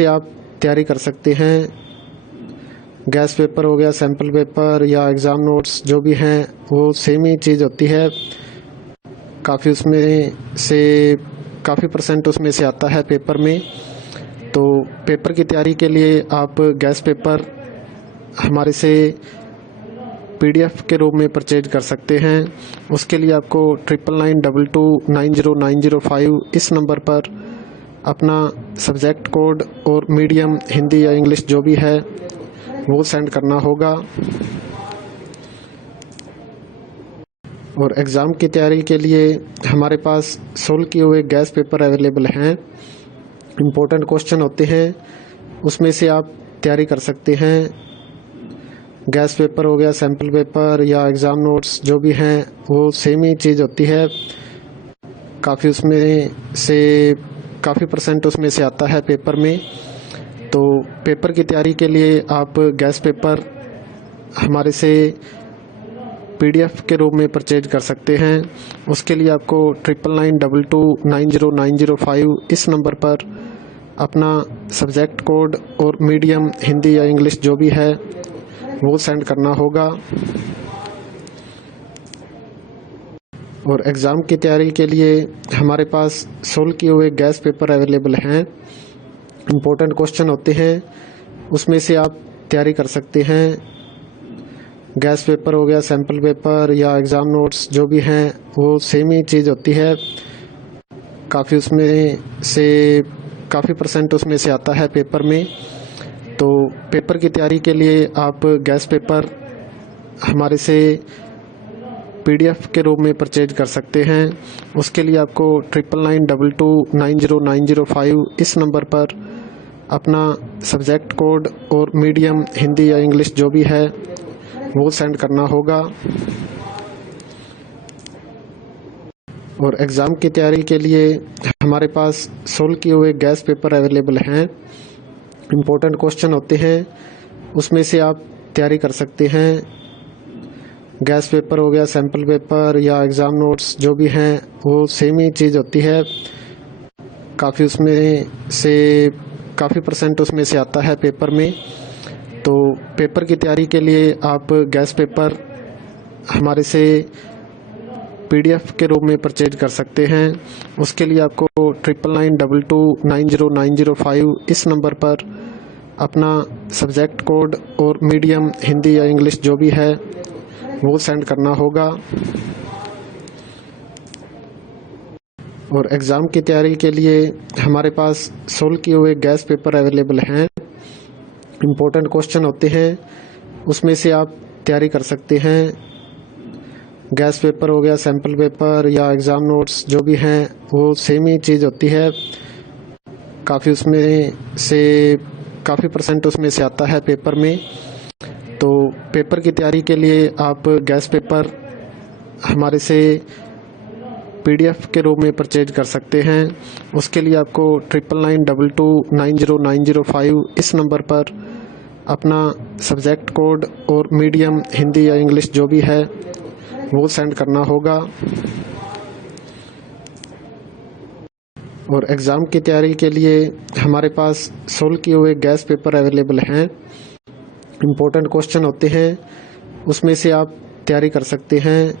से आप तैयारी कर सकते हैं। गैस पेपर हो गया, सैम्पल पेपर या एग्ज़ाम नोट्स जो भी हैं वो सेम ही चीज़ होती है। काफ़ी परसेंट उसमें से आता है पेपर में। तो पेपर की तैयारी के लिए आप गैस पेपर हमारे से PDF के रूप में परचेज कर सकते हैं। उसके लिए आपको 9992290905 इस नंबर पर अपना सब्जेक्ट कोड और मीडियम हिंदी या इंग्लिश जो भी है वो सेंड करना होगा। और एग्ज़ाम की तैयारी के लिए हमारे पास सोल्व किए हुए गैस पेपर अवेलेबल हैं। इम्पोर्टेंट क्वेश्चन होते हैं, उसमें से आप तैयारी कर सकते हैं। गैस पेपर हो गया, सैम्पल पेपर या एग्ज़ाम नोट्स जो भी हैं वो सेम ही चीज़ होती है। काफ़ी परसेंट उसमें से आता है पेपर में। तो पेपर की तैयारी के लिए आप गैस पेपर हमारे से PDF के रूप में परचेज कर सकते हैं। उसके लिए आपको 9992290905 इस नंबर पर अपना सब्जेक्ट कोड और मीडियम हिंदी या इंग्लिश जो भी है वो सेंड करना होगा। और एग्ज़ाम की तैयारी के लिए हमारे पास सोल्व किए हुए गैस पेपर अवेलेबल हैं। इम्पोर्टेंट क्वेश्चन होते हैं, उसमें से आप तैयारी कर सकते हैं। गैस पेपर हो गया, सैम्पल पेपर या एग्ज़ाम नोट्स जो भी हैं वो सेम ही चीज़ होती है। काफ़ी परसेंट उसमें से आता है पेपर में। तो पेपर की तैयारी के लिए आप गैस पेपर हमारे से PDF के रूप में परचेज कर सकते हैं। उसके लिए आपको 9992290905 इस नंबर पर अपना सब्जेक्ट कोड और मीडियम हिंदी या इंग्लिश जो भी है वो सेंड करना होगा। और एग्ज़ाम की तैयारी के लिए हमारे पास सोल्व किए हुए गैस पेपर अवेलेबल हैं। इम्पोर्टेंट क्वेश्चन होते हैं, उसमें से आप तैयारी कर सकते हैं। गैस पेपर हो गया, सैम्पल पेपर या एग्ज़ाम नोट्स जो भी हैं वो सेम ही चीज़ होती है। काफ़ी परसेंट उसमें से आता है पेपर में। तो पेपर की तैयारी के लिए आप गैस पेपर हमारे से PDF के रूप में परचेज कर सकते हैं। उसके लिए आपको 9992290905 इस नंबर पर अपना सब्जेक्ट कोड और मीडियम हिंदी या इंग्लिश जो भी है वो सेंड करना होगा। और एग्ज़ाम की तैयारी के लिए हमारे पास सोल्व किए हुए गैस पेपर अवेलेबल हैं। इम्पोर्टेंट क्वेश्चन होते हैं, उसमें से आप तैयारी कर सकते हैं। गैस पेपर हो गया, सैम्पल पेपर या एग्ज़ाम नोट्स जो भी हैं वो सेम ही चीज़ होती है। काफ़ी परसेंट उसमें से आता है पेपर में। तो पेपर की तैयारी के लिए आप गैस पेपर हमारे से PDF के रूप में परचेज कर सकते हैं। उसके लिए आपको 9992290905 इस नंबर पर अपना सब्जेक्ट कोड और मीडियम हिंदी या इंग्लिश जो भी है वो सेंड करना होगा। और एग्ज़ाम की तैयारी के लिए हमारे पास सोल्व किए हुए गैस पेपर अवेलेबल हैं। इम्पोर्टेंट क्वेश्चन होते हैं, उसमें से आप तैयारी कर सकते हैं।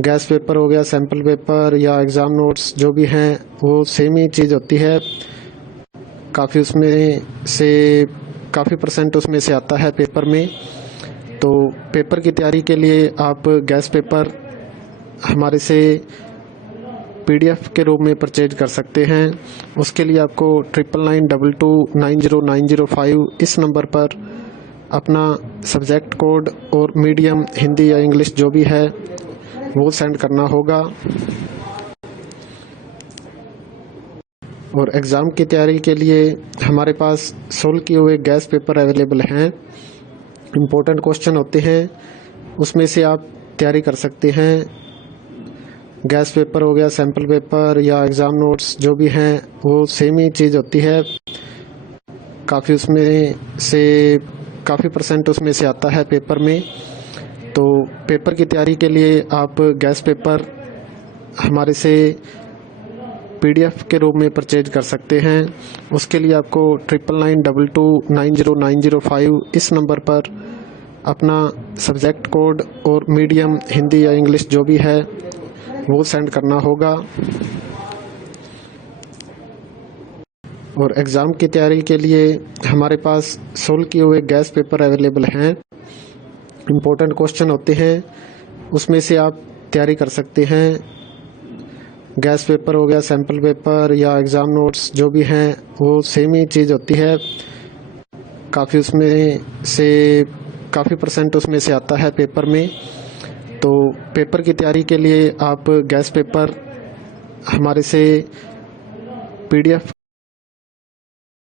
गैस पेपर हो गया, सैम्पल पेपर या एग्ज़ाम नोट्स जो भी हैं वो सेम ही चीज़ होती है। काफ़ी परसेंट उसमें से आता है पेपर में। तो पेपर की तैयारी के लिए आप गैस पेपर हमारे से PDF के रूप में परचेज कर सकते हैं। उसके लिए आपको 9992290905 इस नंबर पर अपना सब्जेक्ट कोड और मीडियम हिंदी या इंग्लिश जो भी है वो सेंड करना होगा। और एग्ज़ाम की तैयारी के लिए हमारे पास सोल्व किए हुए गैस पेपर अवेलेबल हैं। इम्पोर्टेंट क्वेश्चन होते हैं, उसमें से आप तैयारी कर सकते हैं। गैस पेपर हो गया, सैम्पल पेपर या एग्ज़ाम नोट्स जो भी हैं वो सेम ही चीज़ होती है। काफ़ी परसेंट उसमें से आता है पेपर में। तो पेपर की तैयारी के लिए आप गैस पेपर हमारे से PDF के रूप में परचेज कर सकते हैं। उसके लिए आपको 9992290905 इस नंबर पर अपना सब्जेक्ट कोड और मीडियम हिंदी या इंग्लिश जो भी है वो सेंड करना होगा। और एग्ज़ाम की तैयारी के लिए हमारे पास सोल्व किए हुए गैस पेपर अवेलेबल हैं। इम्पोर्टेंट क्वेश्चन होते हैं, उसमें से आप तैयारी कर सकते हैं। गैस पेपर हो गया, सैम्पल पेपर या एग्ज़ाम नोट्स जो भी हैं वो सेम ही चीज़ होती है। काफ़ी परसेंट उसमें से आता है पेपर में। तो पेपर की तैयारी के लिए आप गैस पेपर हमारे से PDF